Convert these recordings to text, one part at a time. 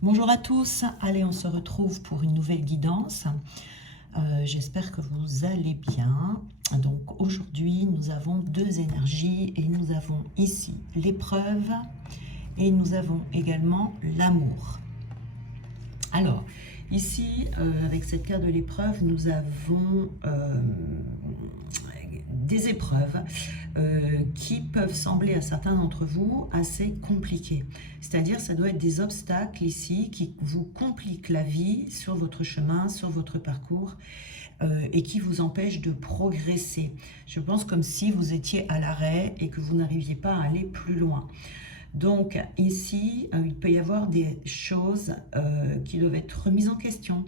Bonjour à tous, allez on se retrouve pour une nouvelle guidance. J'espère que vous allez bien. Donc aujourd'hui nous avons deux énergies et nous avons ici l'épreuve et nous avons également l'amour. Alors ici avec cette carte de l'épreuve nous avons des épreuves qui peuvent sembler à certains d'entre vous assez compliquées. C'est-à-dire ça doit être des obstacles ici qui vous compliquent la vie sur votre chemin, sur votre parcours et qui vous empêchent de progresser. Je pense comme si vous étiez à l'arrêt et que vous n'arriviez pas à aller plus loin. Donc ici, il peut y avoir des choses qui doivent être remises en question,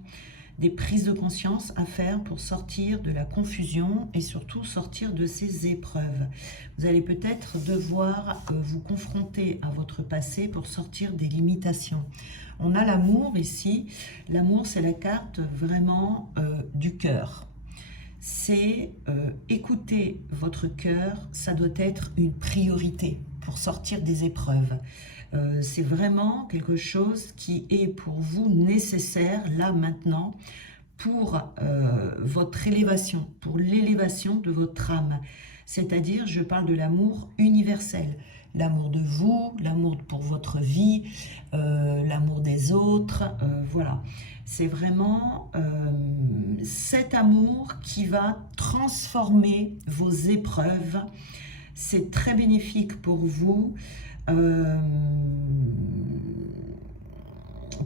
des prises de conscience à faire pour sortir de la confusion et surtout sortir de ces épreuves. Vous allez peut-être devoir vous confronter à votre passé pour sortir des limitations. On a l'amour ici. L'amour, c'est la carte vraiment du cœur. C'est écouter votre cœur, ça doit être une priorité pour sortir des épreuves. C'est vraiment quelque chose qui est pour vous nécessaire là maintenant pour votre élévation, pour l'élévation de votre âme. C'est-à-dire, je parle de l'amour universel, l'amour de vous, l'amour pour votre vie, l'amour des autres, voilà. C'est vraiment cet amour qui va transformer vos épreuves. C'est très bénéfique pour vous.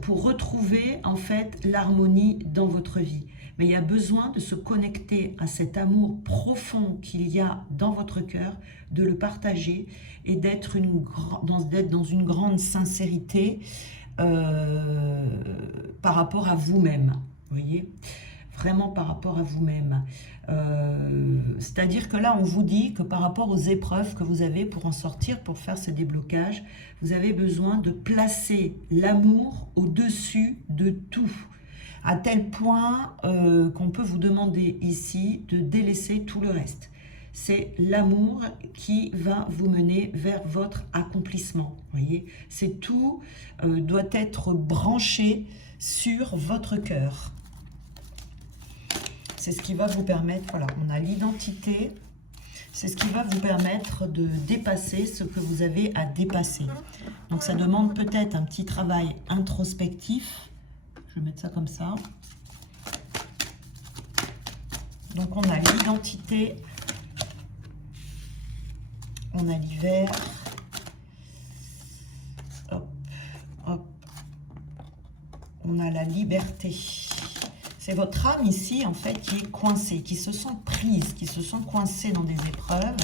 Pour retrouver en fait l'harmonie dans votre vie. Mais il y a besoin de se connecter à cet amour profond qu'il y a dans votre cœur, de le partager et d'être dans une grande sincérité par rapport à vous-même. Vous voyez ? Vraiment par rapport à vous-même. C'est-à-dire que là, on vous dit que par rapport aux épreuves que vous avez pour en sortir, pour faire ce déblocage, vous avez besoin de placer l'amour au-dessus de tout. À tel point qu'on peut vous demander ici de délaisser tout le reste. C'est l'amour qui va vous mener vers votre accomplissement. Voyez, c'est tout doit être branché sur votre cœur. C'est ce qui va vous permettre, voilà, on a l'identité, c'est ce qui va vous permettre de dépasser ce que vous avez à dépasser. Donc ça demande peut-être un petit travail introspectif. Je vais mettre ça comme ça. Donc on a l'identité, on a l'hiver, hop, hop, on a la liberté. C'est votre âme ici, en fait, qui est coincée, qui se sent prise, qui se sent coincée dans des épreuves.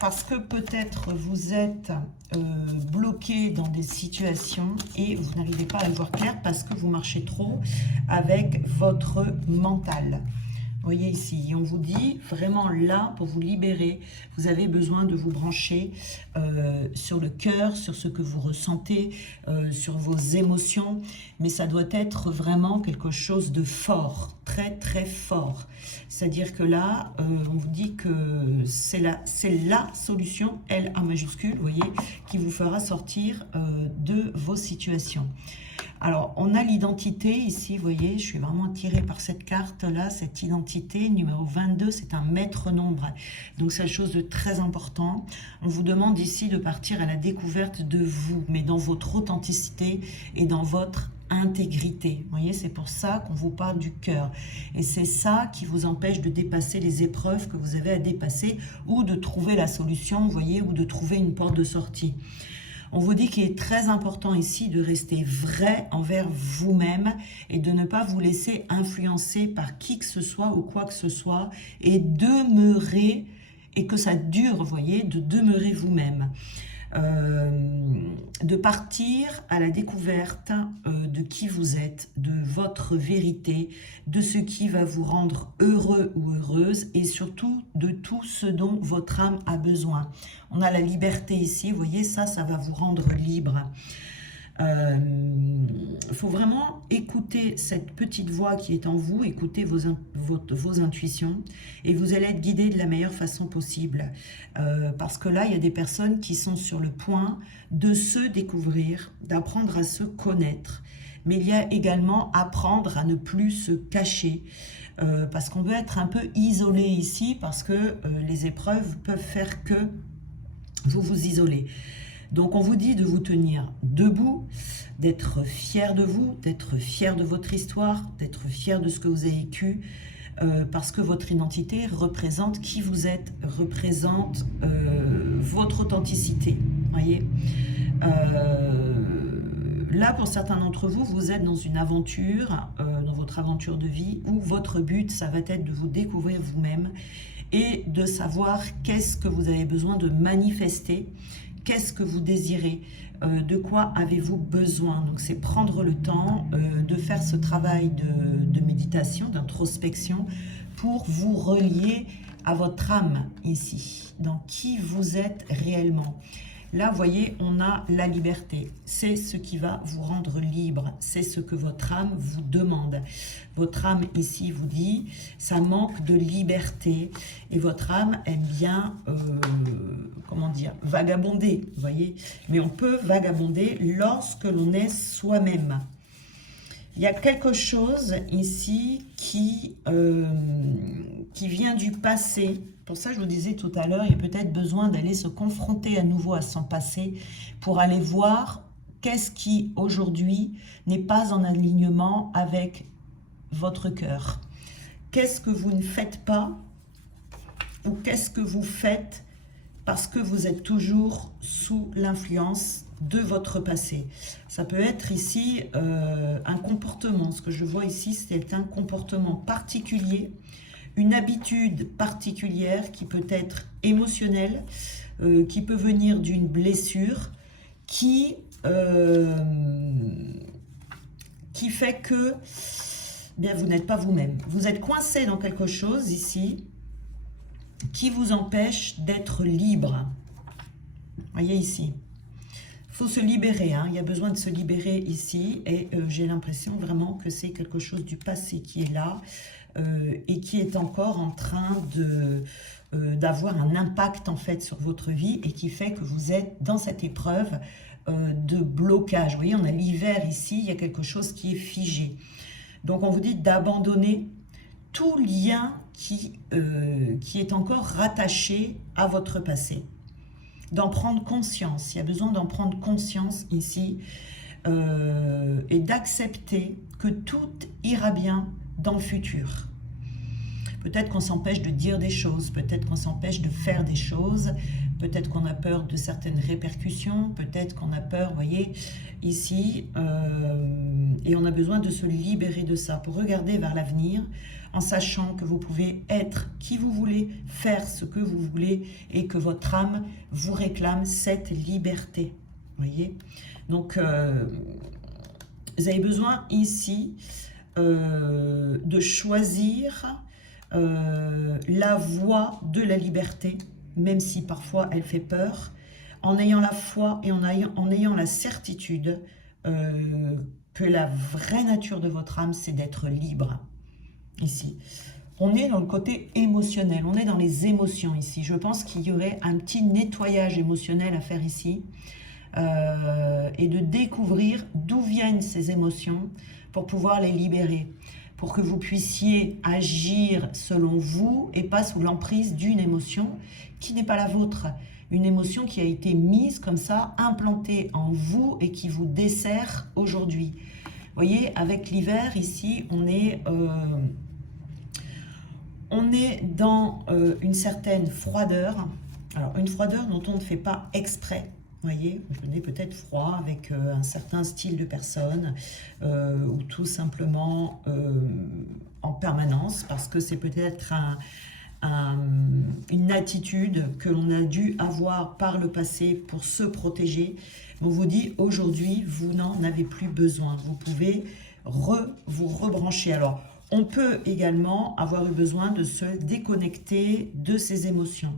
Parce que peut-être vous êtes bloqué dans des situations et vous n'arrivez pas à y voir clair parce que vous marchez trop avec votre mental. Vous voyez ici, on vous dit vraiment là, pour vous libérer, vous avez besoin de vous brancher sur le cœur, sur ce que vous ressentez, sur vos émotions. Mais ça doit être vraiment quelque chose de fort, très très fort. C'est-à-dire que là, on vous dit que c'est la solution, L A majuscule, vous voyez, qui vous fera sortir de vos situations. Alors, on a l'identité ici, vous voyez, je suis vraiment attirée par cette carte-là, cette identité, numéro 22, c'est un maître nombre. Donc, c'est quelque chose de très important. On vous demande ici de partir à la découverte de vous, mais dans votre authenticité et dans votre intégrité. Vous voyez, c'est pour ça qu'on vous parle du cœur. Et c'est ça qui vous empêche de dépasser les épreuves que vous avez à dépasser ou de trouver la solution, vous voyez, ou de trouver une porte de sortie. On vous dit qu'il est très important ici de rester vrai envers vous-même et de ne pas vous laisser influencer par qui que ce soit ou quoi que ce soit et demeurer, et que ça dure, vous voyez, de demeurer vous-même. De partir à la découverte de qui vous êtes, de votre vérité, de ce qui va vous rendre heureux ou heureuse et surtout de tout ce dont votre âme a besoin. On a la liberté ici, vous voyez, ça va vous rendre libre. Il faut vraiment écouter cette petite voix qui est en vous, écouter vos intuitions, et vous allez être guidé de la meilleure façon possible. Parce que là, il y a des personnes qui sont sur le point de se découvrir, d'apprendre à se connaître. Mais il y a également apprendre à ne plus se cacher. Parce qu'on veut être un peu isolé ici, parce que les épreuves peuvent faire que vous vous isolez. Donc on vous dit de vous tenir debout, d'être fier de vous, d'être fier de votre histoire, d'être fier de ce que vous avez vécu, parce que votre identité représente qui vous êtes, représente votre authenticité. Voyez, là, pour certains d'entre vous, vous êtes dans une aventure, dans votre aventure de vie, où votre but, ça va être de vous découvrir vous-même et de savoir qu'est-ce que vous avez besoin de manifester, qu'est-ce que vous désirez, de quoi avez-vous besoin. Donc c'est prendre le temps de faire ce travail de méditation, d'introspection, pour vous relier à votre âme ici, dans qui vous êtes réellement. Là, vous voyez, on a la liberté. C'est ce qui va vous rendre libre. C'est ce que votre âme vous demande. Votre âme, ici, vous dit, ça manque de liberté. Et votre âme aime bien, comment dire, vagabonder, vous voyez. Mais on peut vagabonder lorsque l'on est soi-même. Il y a quelque chose ici qui vient du passé. Pour ça, je vous disais tout à l'heure, il y a peut-être besoin d'aller se confronter à nouveau à son passé pour aller voir qu'est-ce qui, aujourd'hui, n'est pas en alignement avec votre cœur. Qu'est-ce que vous ne faites pas ou qu'est-ce que vous faites parce que vous êtes toujours sous l'influence de votre passé. Ça peut être ici un comportement. Ce que je vois ici, c'est un comportement particulier, une habitude particulière qui peut être émotionnelle, qui peut venir d'une blessure, qui fait que bien, vous n'êtes pas vous-même. Vous êtes coincé dans quelque chose ici qui vous empêche d'être libre. Voyez ici. Il faut se libérer, hein. Il y a besoin de se libérer ici et j'ai l'impression vraiment que c'est quelque chose du passé qui est là et qui est encore en train d'avoir un impact en fait sur votre vie et qui fait que vous êtes dans cette épreuve de blocage. Vous voyez, on a l'hiver ici, il y a quelque chose qui est figé. Donc on vous dit d'abandonner tout lien qui est encore rattaché à votre passé. D'en prendre conscience, il y a besoin d'en prendre conscience ici et d'accepter que tout ira bien dans le futur. Peut-être qu'on s'empêche de dire des choses, peut-être qu'on s'empêche de faire des choses, peut-être qu'on a peur de certaines répercussions, peut-être qu'on a peur, vous voyez, ici, et on a besoin de se libérer de ça pour regarder vers l'avenir en sachant que vous pouvez être qui vous voulez, faire ce que vous voulez et que votre âme vous réclame cette liberté. Voyez, donc vous avez besoin ici de choisir la voie de la liberté, même si parfois elle fait peur, en ayant la foi et en ayant la certitude que la vraie nature de votre âme, c'est d'être libre. Ici, on est dans le côté émotionnel, on est dans les émotions ici. Je pense qu'il y aurait un petit nettoyage émotionnel à faire ici et de découvrir d'où viennent ces émotions pour pouvoir les libérer, pour que vous puissiez agir selon vous et pas sous l'emprise d'une émotion qui n'est pas la vôtre. Une émotion qui a été mise comme ça, implantée en vous et qui vous dessert aujourd'hui. Vous voyez, avec l'hiver ici, on est dans une certaine froideur. Alors, une froideur dont on ne fait pas exprès. Vous voyez, on est peut-être froid avec un certain style de personne ou tout simplement en permanence parce que c'est peut-être une attitude que l'on a dû avoir par le passé pour se protéger. On vous dit aujourd'hui, vous n'en avez plus besoin. Vous pouvez vous rebrancher. Alors, on peut également avoir eu besoin de se déconnecter de ses émotions.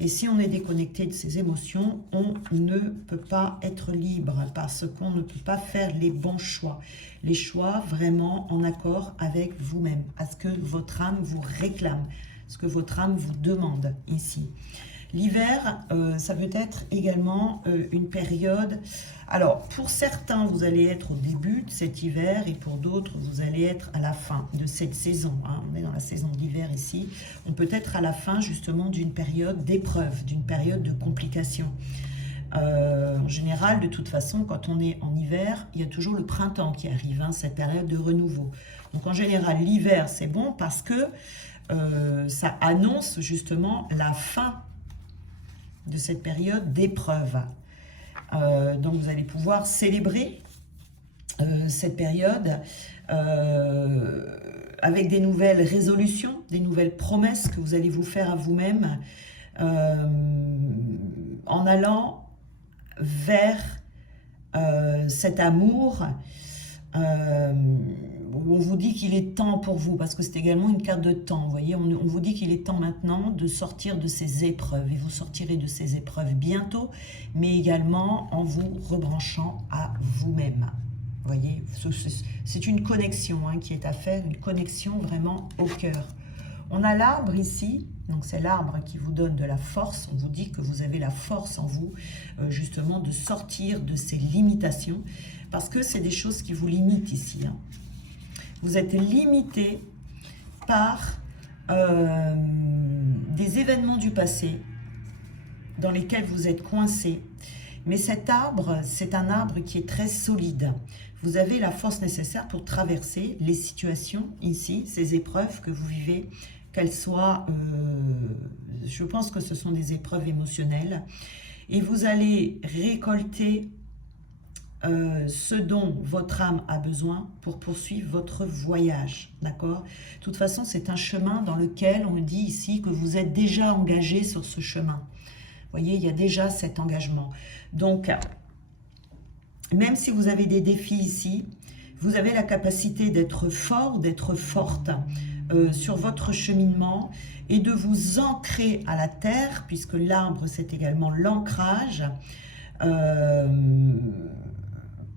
Et si on est déconnecté de ses émotions, on ne peut pas être libre parce qu'on ne peut pas faire les bons choix. Les choix vraiment en accord avec vous-même, à ce que votre âme vous réclame, ce que votre âme vous demande ici. L'hiver, ça peut être également une période... Alors, pour certains, vous allez être au début de cet hiver et pour d'autres, vous allez être à la fin de cette saison. Hein. On est dans la saison d'hiver ici. On peut être à la fin justement d'une période d'épreuve, d'une période de complication. En général, de toute façon, quand on est en hiver, il y a toujours le printemps qui arrive, hein, cette période de renouveau. Donc en général, l'hiver, c'est bon parce que ça annonce justement la fin de cette période d'épreuve. Donc vous allez pouvoir célébrer cette période avec des nouvelles résolutions, des nouvelles promesses que vous allez vous faire à vous-même en allant vers cet amour où on vous dit qu'il est temps pour vous, parce que c'est également une carte de temps, vous voyez, on vous dit qu'il est temps maintenant de sortir de ces épreuves, et vous sortirez de ces épreuves bientôt, mais également en vous rebranchant à vous-même. Vous voyez, c'est une connexion hein, qui est à faire, une connexion vraiment au cœur. On a l'arbre ici, donc c'est l'arbre qui vous donne de la force, on vous dit que vous avez la force en vous, justement de sortir de ces limitations, parce que c'est des choses qui vous limitent ici. Hein. Vous êtes limité par des événements du passé dans lesquels vous êtes coincé. Mais cet arbre, c'est un arbre qui est très solide. Vous avez la force nécessaire pour traverser les situations ici, ces épreuves que vous vivez, qu'elles soient, je pense que ce sont des épreuves émotionnelles. Et vous allez récolter ce dont votre âme a besoin pour poursuivre votre voyage, d'accord? De toute façon, c'est un chemin dans lequel on dit ici que vous êtes déjà engagé sur ce chemin. Vous voyez, il y a déjà cet engagement. Donc, même si vous avez des défis ici, vous avez la capacité d'être fort, d'être forte sur votre cheminement et de vous ancrer à la terre, puisque l'arbre, c'est également l'ancrage,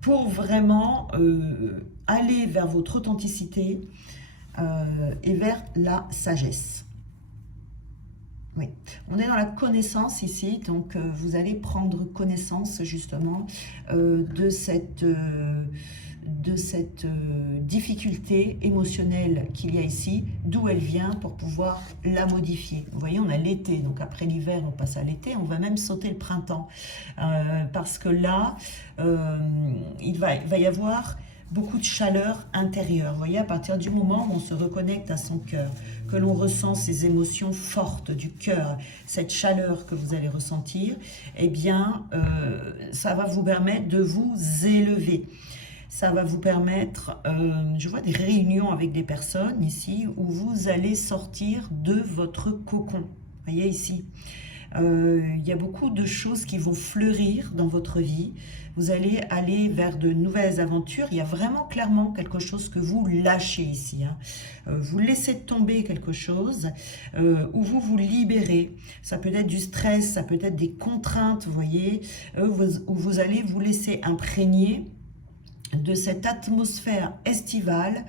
pour vraiment aller vers votre authenticité et vers la sagesse. Oui, on est dans la connaissance ici, donc vous allez prendre connaissance justement de cette difficulté émotionnelle qu'il y a ici, d'où elle vient pour pouvoir la modifier. Vous voyez, on a l'été, donc après l'hiver, on passe à l'été, on va même sauter le printemps, parce que là, il va y avoir beaucoup de chaleur intérieure. Vous voyez, à partir du moment où on se reconnecte à son cœur, que l'on ressent ces émotions fortes du cœur, cette chaleur que vous allez ressentir, eh bien, ça va vous permettre de vous élever. Ça va vous permettre, je vois des réunions avec des personnes ici, où vous allez sortir de votre cocon. Vous voyez ici, il y a beaucoup de choses qui vont fleurir dans votre vie. Vous allez aller vers de nouvelles aventures. Il y a vraiment clairement quelque chose que vous lâchez ici. Hein. Vous laissez tomber quelque chose où vous vous libérez. Ça peut être du stress, ça peut être des contraintes, vous voyez, où vous allez vous laisser imprégner de cette atmosphère estivale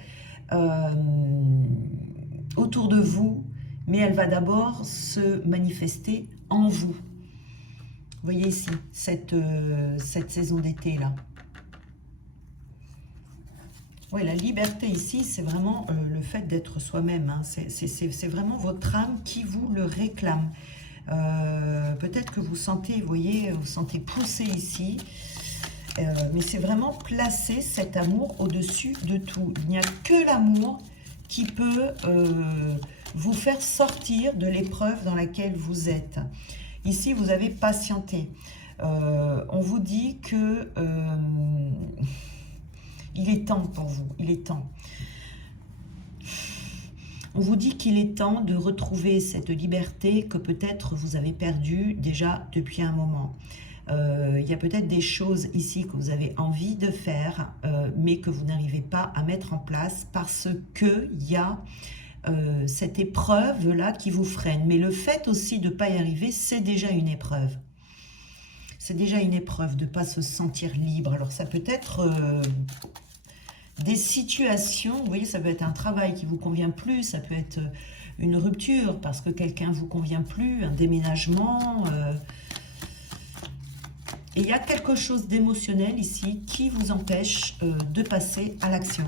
autour de vous, mais elle va d'abord se manifester en vous. Vous voyez ici, cette saison d'été là. Oui, la liberté ici, c'est vraiment le fait d'être soi-même. Hein. C'est vraiment votre âme qui vous le réclame. Peut-être que vous sentez, vous voyez, vous sentez pousser ici. Mais c'est vraiment placer cet amour au-dessus de tout. Il n'y a que l'amour qui peut vous faire sortir de l'épreuve dans laquelle vous êtes. Ici, vous avez patienté. On vous dit que il est temps pour vous, il est temps. On vous dit qu'il est temps de retrouver cette liberté que peut-être vous avez perdue déjà depuis un moment. Il y a peut-être des choses ici que vous avez envie de faire, mais que vous n'arrivez pas à mettre en place parce qu'il y a cette épreuve-là qui vous freine. Mais le fait aussi de ne pas y arriver, c'est déjà une épreuve. C'est déjà une épreuve de ne pas se sentir libre. Alors ça peut être des situations, vous voyez, ça peut être un travail qui ne vous convient plus, ça peut être une rupture parce que quelqu'un ne vous convient plus, un déménagement. Et il y a quelque chose d'émotionnel ici qui vous empêche de passer à l'action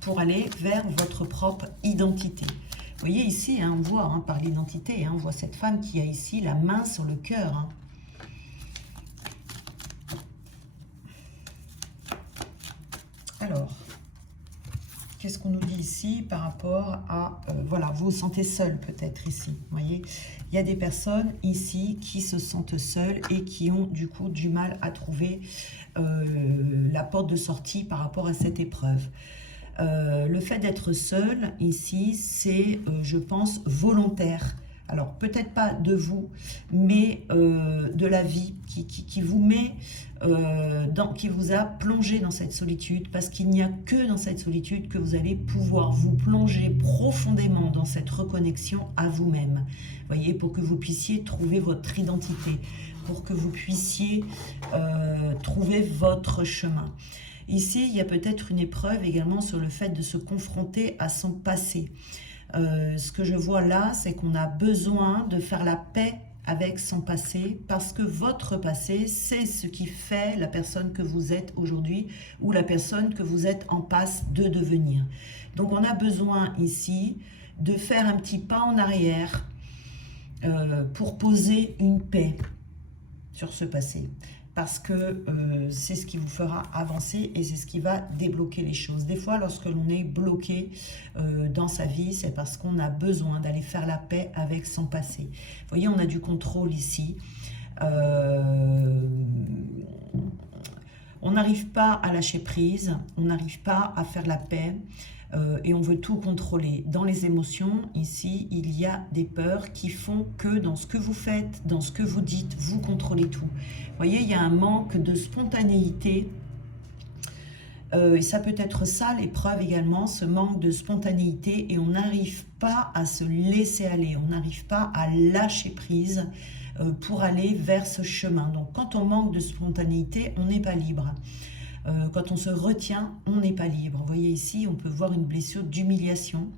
pour aller vers votre propre identité. Vous voyez ici, hein, on voit hein, par l'identité, hein, on voit cette femme qui a ici la main sur le cœur. Hein. Alors, qu'est-ce qu'on nous dit ici par rapport à... voilà, vous vous sentez seul peut-être ici, vous voyez. Il y a des personnes ici qui se sentent seules et qui ont du coup du mal à trouver la porte de sortie par rapport à cette épreuve. Le fait d'être seul ici, c'est, je pense, volontaire. Alors, peut-être pas de vous, mais de la vie qui vous met, qui vous a plongé dans cette solitude, parce qu'il n'y a que dans cette solitude que vous allez pouvoir vous plonger profondément dans cette reconnexion à vous-même. Voyez, pour que vous puissiez trouver votre identité, pour que vous puissiez trouver votre chemin. Ici, il y a peut-être une épreuve également sur le fait de se confronter à son passé. Ce que je vois là, c'est qu'on a besoin de faire la paix avec son passé parce que votre passé, c'est ce qui fait la personne que vous êtes aujourd'hui ou la personne que vous êtes en passe de devenir. Donc, on a besoin ici de faire un petit pas en arrière pour poser une paix sur ce passé. Parce que c'est ce qui vous fera avancer et c'est ce qui va débloquer les choses. Des fois, lorsque l'on est bloqué dans sa vie, c'est parce qu'on a besoin d'aller faire la paix avec son passé. Vous voyez, on a du contrôle ici. On n'arrive pas à lâcher prise, on n'arrive pas à faire la paix. Et on veut tout contrôler. Dans les émotions, ici, il y a des peurs qui font que dans ce que vous faites, dans ce que vous dites, vous contrôlez tout. Vous voyez, il y a un manque de spontanéité. Et ça peut être ça, l'épreuve également, ce manque de spontanéité. Et on n'arrive pas à se laisser aller, on n'arrive pas à lâcher prise pour aller vers ce chemin. Donc, quand on manque de spontanéité, on n'est pas libre. Quand on se retient, on n'est pas libre. Vous voyez ici, on peut voir une blessure d'humiliation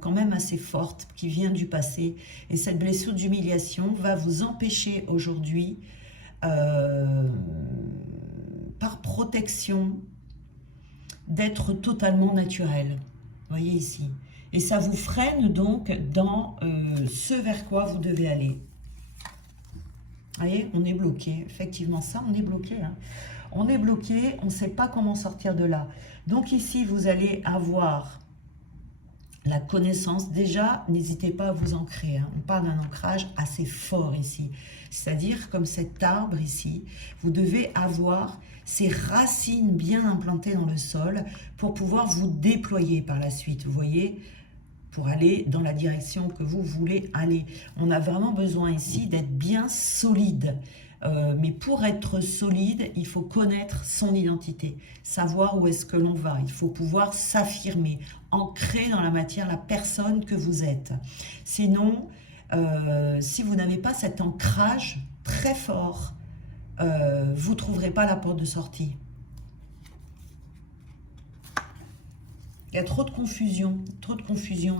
quand même assez forte qui vient du passé. Et cette blessure d'humiliation va vous empêcher aujourd'hui, par protection, d'être totalement naturel. Vous voyez ici. Et ça vous freine donc dans ce vers quoi vous devez aller. Vous voyez, on est bloqué. Effectivement, ça, on est bloqué. Hein. On est bloqué, on ne sait pas comment sortir de là. Donc ici, vous allez avoir la connaissance. Déjà, n'hésitez pas à vous ancrer. Hein. On parle d'un ancrage assez fort ici. C'est-à-dire, comme cet arbre ici, vous devez avoir ces racines bien implantées dans le sol pour pouvoir vous déployer par la suite. Vous voyez, pour aller dans la direction que vous voulez aller. On a vraiment besoin ici d'être bien solide. Mais pour être solide, il faut connaître son identité, savoir où est-ce que l'on va. Il faut pouvoir s'affirmer, ancrer dans la matière la personne que vous êtes. Sinon, si vous n'avez pas cet ancrage très fort, vous ne trouverez pas la porte de sortie. Il y a trop de confusion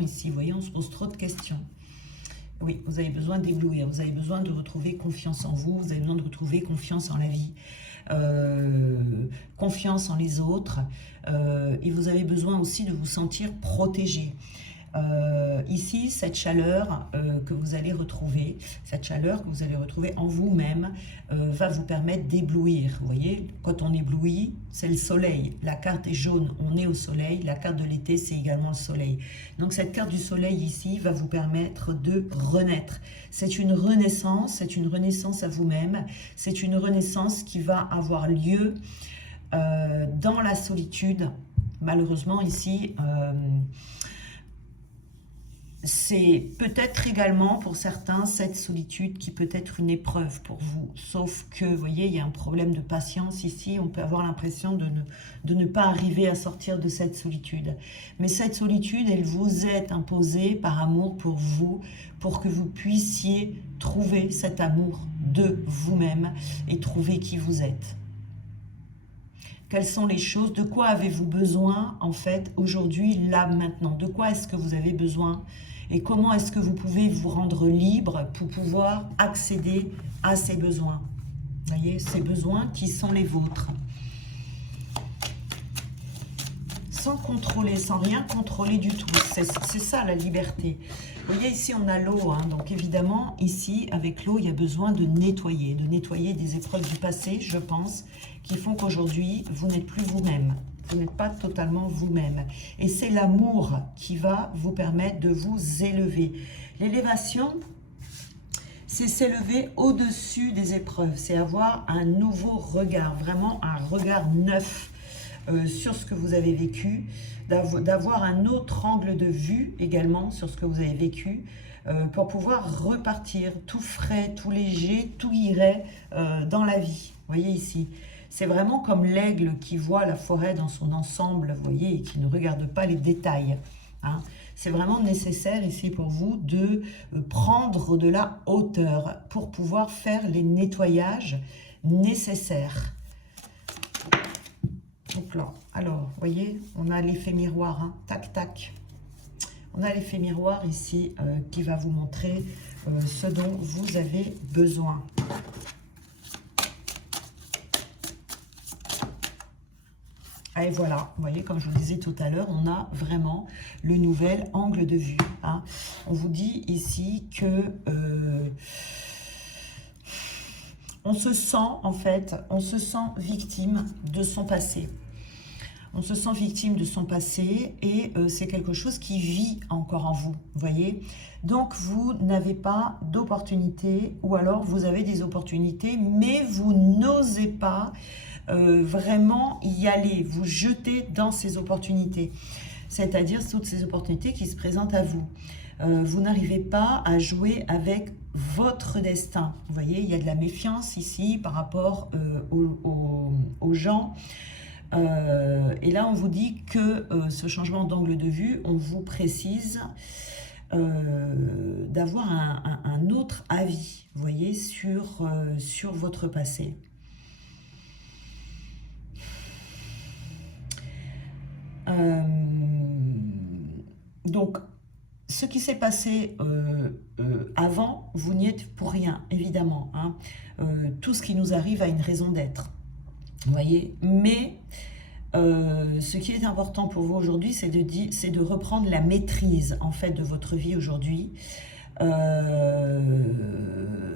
ici. Vous voyez, on se pose trop de questions. Oui, vous avez besoin d'éblouir, vous avez besoin de retrouver confiance en vous, vous avez besoin de retrouver confiance en la vie, confiance en les autres, et vous avez besoin aussi de vous sentir protégé. Ici, cette chaleur que vous allez retrouver, en vous-même, va vous permettre d'éblouir. Vous voyez, quand on éblouit, c'est le soleil. La carte est jaune, on est au soleil. La carte de l'été, c'est également le soleil. Donc cette carte du soleil ici va vous permettre de renaître. C'est une renaissance à vous-même. C'est une renaissance qui va avoir lieu dans la solitude. Malheureusement ici... c'est peut-être également pour certains cette solitude qui peut être une épreuve pour vous. Sauf que, vous voyez, il y a un problème de patience ici. On peut avoir l'impression de ne pas arriver à sortir de cette solitude. Mais cette solitude, elle vous est imposée par amour pour vous, pour que vous puissiez trouver cet amour de vous-même et trouver qui vous êtes. Quelles sont les choses, de quoi avez-vous besoin en fait aujourd'hui, là, maintenant? De quoi est-ce que vous avez besoin? Et comment est-ce que vous pouvez vous rendre libre pour pouvoir accéder à ces besoins? Vous voyez, ces besoins qui sont les vôtres. Sans contrôler, sans rien contrôler du tout. C'est ça la liberté. Vous voyez, ici on a l'eau, hein, donc évidemment, ici, avec l'eau, il y a besoin de nettoyer des épreuves du passé, je pense, qui font qu'aujourd'hui, vous n'êtes plus vous-même. Vous n'êtes pas totalement vous-même. Et c'est l'amour qui va vous permettre de vous élever. L'élévation, c'est s'élever au-dessus des épreuves. C'est avoir un nouveau regard, vraiment un regard neuf sur ce que vous avez vécu, d'avoir un autre angle de vue également sur ce que vous avez vécu, pour pouvoir repartir tout frais, tout léger, tout irait dans la vie. Vous voyez ici, c'est vraiment comme l'aigle qui voit la forêt dans son ensemble, vous voyez, et qui ne regarde pas les détails. Hein. C'est vraiment nécessaire ici pour vous de prendre de la hauteur pour pouvoir faire les nettoyages nécessaires. Donc là, alors, vous voyez, on a l'effet miroir, hein, tac, tac. On a l'effet miroir ici qui va vous montrer ce dont vous avez besoin. Et voilà, vous voyez, comme je vous disais tout à l'heure, on a vraiment le nouvel angle de vue. Hein. On vous dit ici que on se sent, en fait, on se sent victime de son passé. On se sent victime de son passé et c'est quelque chose qui vit encore en vous, vous voyez. Donc, vous n'avez pas d'opportunité ou alors vous avez des opportunités, mais vous n'osez pas vraiment y aller, vous jeter dans ces opportunités. C'est-à-dire toutes ces opportunités qui se présentent à vous. Vous n'arrivez pas à jouer avec votre destin. Vous voyez, il y a de la méfiance ici par rapport aux gens. Et là, on vous dit que ce changement d'angle de vue, on vous précise d'avoir un autre avis, vous voyez, sur votre passé. Donc, ce qui s'est passé avant, vous n'y êtes pour rien, évidemment. Hein. Tout ce qui nous arrive a une raison d'être. Vous voyez, mais ce qui est important pour vous aujourd'hui, c'est de reprendre la maîtrise en fait de votre vie aujourd'hui,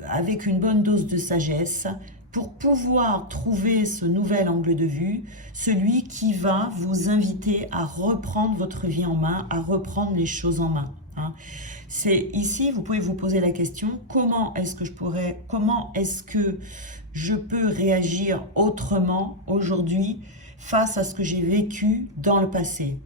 avec une bonne dose de sagesse, pour pouvoir trouver ce nouvel angle de vue, celui qui va vous inviter à reprendre votre vie en main, à reprendre les choses en main. Hein. C'est ici, vous pouvez vous poser la question, comment est-ce que je peux réagir autrement aujourd'hui face à ce que j'ai vécu dans le passé?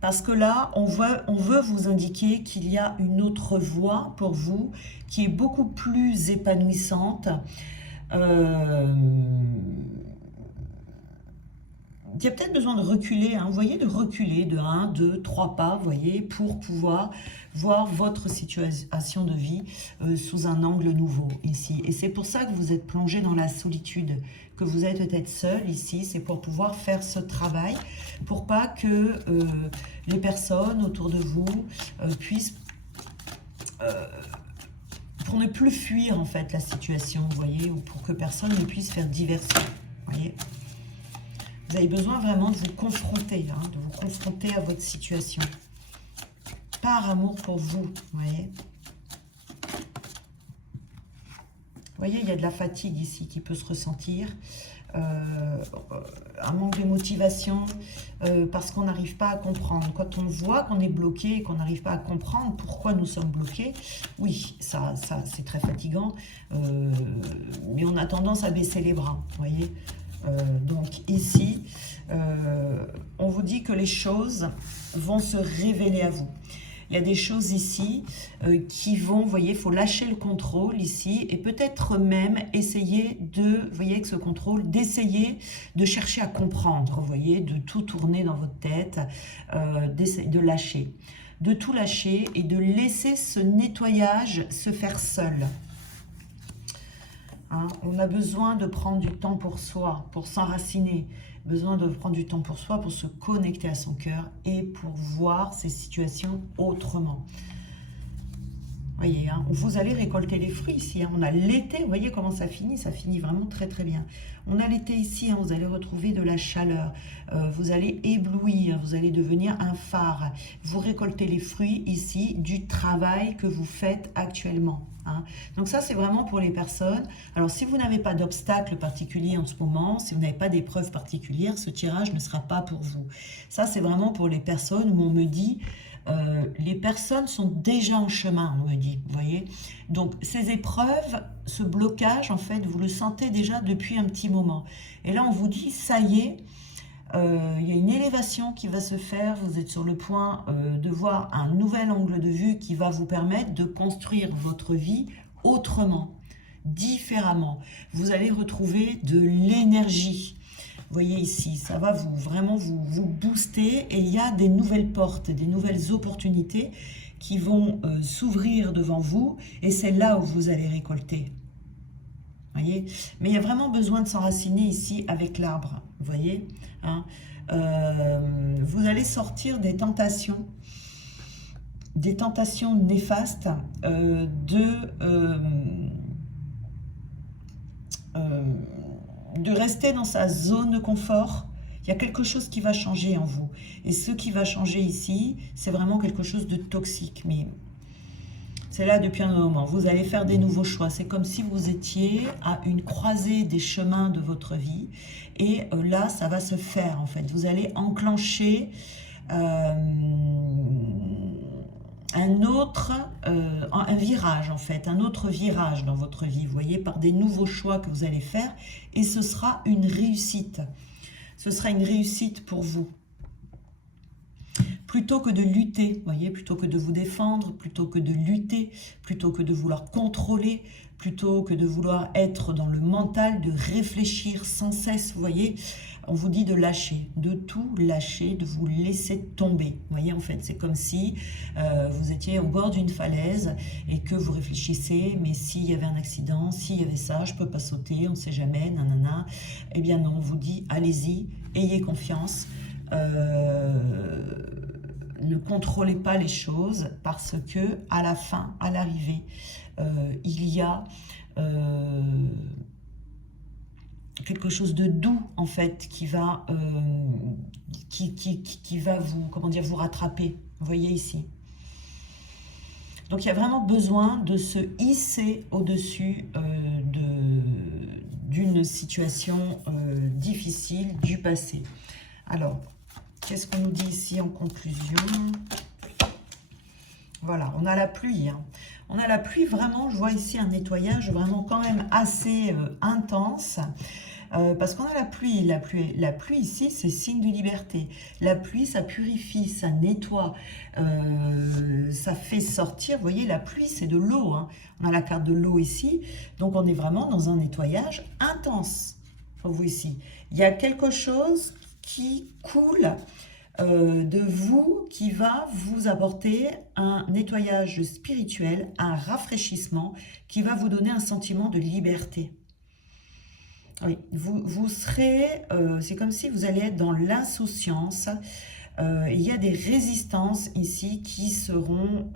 Parce que là, on veut vous indiquer qu'il y a une autre voie pour vous qui est beaucoup plus épanouissante. Il y a peut-être besoin de reculer, hein, vous voyez, de reculer de 1, 2, 3 pas, vous voyez, pour pouvoir voir votre situation de vie sous un angle nouveau ici. Et c'est pour ça que vous êtes plongé dans la solitude, que vous êtes peut-être seul ici, c'est pour pouvoir faire ce travail, pour pas que les personnes autour de vous puissent... pour ne plus fuir en fait la situation, vous voyez, ou pour que personne ne puisse faire diversion, vous voyez. Vous avez besoin vraiment de vous confronter, hein, de vous confronter à votre situation. Par amour pour vous, vous voyez. Vous voyez, il y a de la fatigue ici qui peut se ressentir. Un manque de motivation parce qu'on n'arrive pas à comprendre. Quand on voit qu'on est bloqué et qu'on n'arrive pas à comprendre pourquoi nous sommes bloqués, oui, ça c'est très fatigant, mais on a tendance à baisser les bras, vous voyez. Donc ici, on vous dit que les choses vont se révéler à vous. Il y a des choses ici qui vont, vous voyez, il faut lâcher le contrôle ici et peut-être même essayer de, vous voyez, avec ce contrôle, d'essayer de chercher à comprendre, vous voyez, de tout tourner dans votre tête, de lâcher. De tout lâcher et de laisser ce nettoyage se faire seul. Hein, on a besoin de prendre du temps pour soi, pour s'enraciner, besoin de prendre du temps pour soi, pour se connecter à son cœur et pour voir ces situations autrement. Voyez, hein, vous allez récolter les fruits ici. Hein. On a l'été, vous voyez comment ça finit vraiment très très bien. On a l'été ici, hein, vous allez retrouver de la chaleur, vous allez éblouir, vous allez devenir un phare. Vous récoltez les fruits ici du travail que vous faites actuellement. Hein. Donc ça, c'est vraiment pour les personnes. Alors, si vous n'avez pas d'obstacle particulier en ce moment, si vous n'avez pas d'épreuve particulière, ce tirage ne sera pas pour vous. Ça, c'est vraiment pour les personnes où on me dit... les personnes sont déjà en chemin, on me dit, vous voyez. Donc, ces épreuves, ce blocage, en fait, vous le sentez déjà depuis un petit moment. Et là, on vous dit, ça y est, il y a une élévation qui va se faire, vous êtes sur le point de voir un nouvel angle de vue qui va vous permettre de construire votre vie autrement, différemment. Vous allez retrouver de l'énergie. Vous voyez ici, ça va vraiment vous booster et il y a des nouvelles portes, des nouvelles opportunités qui vont s'ouvrir devant vous et c'est là où vous allez récolter. Voyez, mais il y a vraiment besoin de s'enraciner ici avec l'arbre, vous voyez, hein. Vous allez sortir des tentations néfastes de rester dans sa zone de confort. Il y a quelque chose qui va changer en vous. Et ce qui va changer ici, c'est vraiment quelque chose de toxique. Mais c'est là depuis un moment. Vous allez faire des nouveaux choix. C'est comme si vous étiez à une croisée des chemins de votre vie. Et là, ça va se faire en fait. Vous allez enclencher un virage en fait, un autre virage dans votre vie, vous voyez, par des nouveaux choix que vous allez faire et ce sera une réussite. Ce sera une réussite pour vous. Plutôt que de lutter, vous voyez, plutôt que de vous défendre, plutôt que de lutter, plutôt que de vouloir contrôler, plutôt que de vouloir être dans le mental, de réfléchir sans cesse, vous voyez, on vous dit de lâcher, de tout lâcher, de vous laisser tomber. Vous voyez, en fait, c'est comme si vous étiez au bord d'une falaise et que vous réfléchissez, mais s'il y avait un accident, s'il y avait ça, je ne peux pas sauter, on ne sait jamais, nanana. Eh bien non, on vous dit, allez-y, ayez confiance, ne contrôlez pas les choses parce que à la fin, à l'arrivée, il y a quelque chose de doux en fait qui va vous, comment dire, vous rattraper. Vous voyez ici. Donc il y a vraiment besoin de se hisser au-dessus d'une situation difficile du passé. Alors, qu'est-ce qu'on nous dit ici en conclusion? Voilà, on a la pluie. Hein. On a la pluie vraiment, je vois ici un nettoyage vraiment quand même assez intense. Parce qu'on a la pluie. La pluie ici, c'est signe de liberté. La pluie, ça purifie, ça nettoie, ça fait sortir. Vous voyez, la pluie, c'est de l'eau. Hein. On a la carte de l'eau ici. Donc, on est vraiment dans un nettoyage intense. Pour vous ici. Il y a quelque chose qui coule de vous, qui va vous apporter un nettoyage spirituel, un rafraîchissement, qui va vous donner un sentiment de liberté. Oui, vous serez, c'est comme si vous allez être dans l'insouciance. Il y a des résistances ici qui seront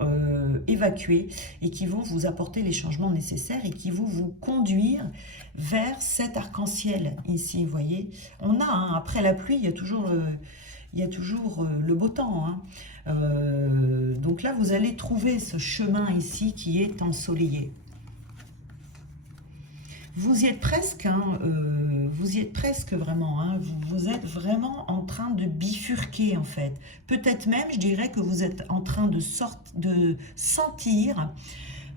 évacuées et qui vont vous apporter les changements nécessaires et qui vont vous conduire vers cet arc-en-ciel ici, vous voyez. On a, hein, après la pluie, il y a toujours le beau temps. Hein. Donc là, vous allez trouver ce chemin ici qui est ensoleillé. Vous y êtes presque, hein, vous y êtes presque vraiment, hein, vous êtes vraiment en train de bifurquer en fait. Peut-être même, je dirais que vous êtes en train de sentir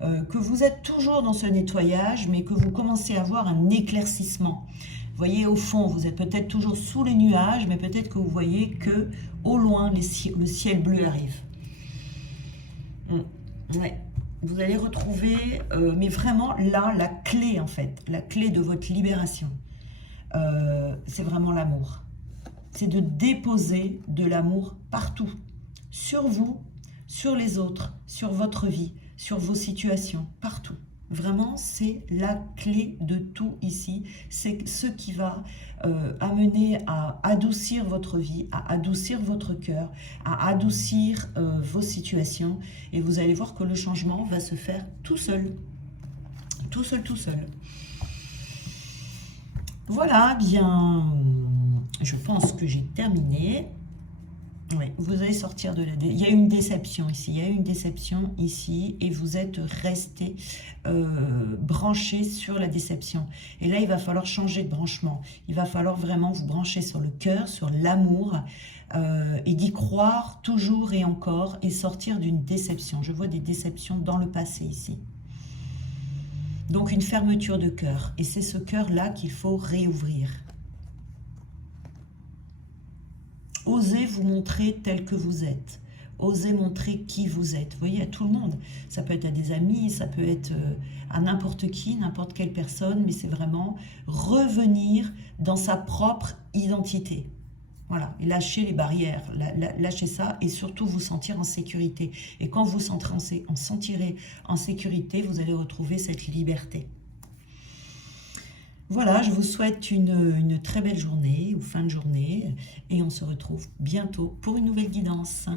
que vous êtes toujours dans ce nettoyage, mais que vous commencez à avoir un éclaircissement. Vous voyez, au fond, vous êtes peut-être toujours sous les nuages, mais peut-être que vous voyez que au loin, le ciel bleu arrive. Ouais. Vous allez retrouver, mais vraiment là, la clé en fait, la clé de votre libération, c'est vraiment l'amour. C'est de déposer de l'amour partout, sur vous, sur les autres, sur votre vie, sur vos situations, partout. Vraiment, c'est la clé de tout ici. C'est ce qui va amener à adoucir votre vie, à adoucir votre cœur, à adoucir vos situations. Et vous allez voir que le changement va se faire tout seul. Tout seul, tout seul. Voilà, bien, je pense que j'ai terminé. Oui, vous allez sortir de la... Il y a une déception ici, il y a une déception ici et vous êtes resté branché sur la déception. Et là, il va falloir changer de branchement. Il va falloir vraiment vous brancher sur le cœur, sur l'amour et d'y croire toujours et encore et sortir d'une déception. Je vois des déceptions dans le passé ici. Donc une fermeture de cœur. Et c'est ce cœur-là qu'il faut réouvrir. Osez vous montrer tel que vous êtes. Osez montrer qui vous êtes. Vous voyez, à tout le monde. Ça peut être à des amis, ça peut être à n'importe qui, n'importe quelle personne, mais c'est vraiment revenir dans sa propre identité. Voilà, et lâcher les barrières, lâcher ça et surtout vous sentir en sécurité. Et quand vous sentirez en sécurité, vous allez retrouver cette liberté. Voilà, je vous souhaite une très belle journée ou fin de journée et on se retrouve bientôt pour une nouvelle guidance.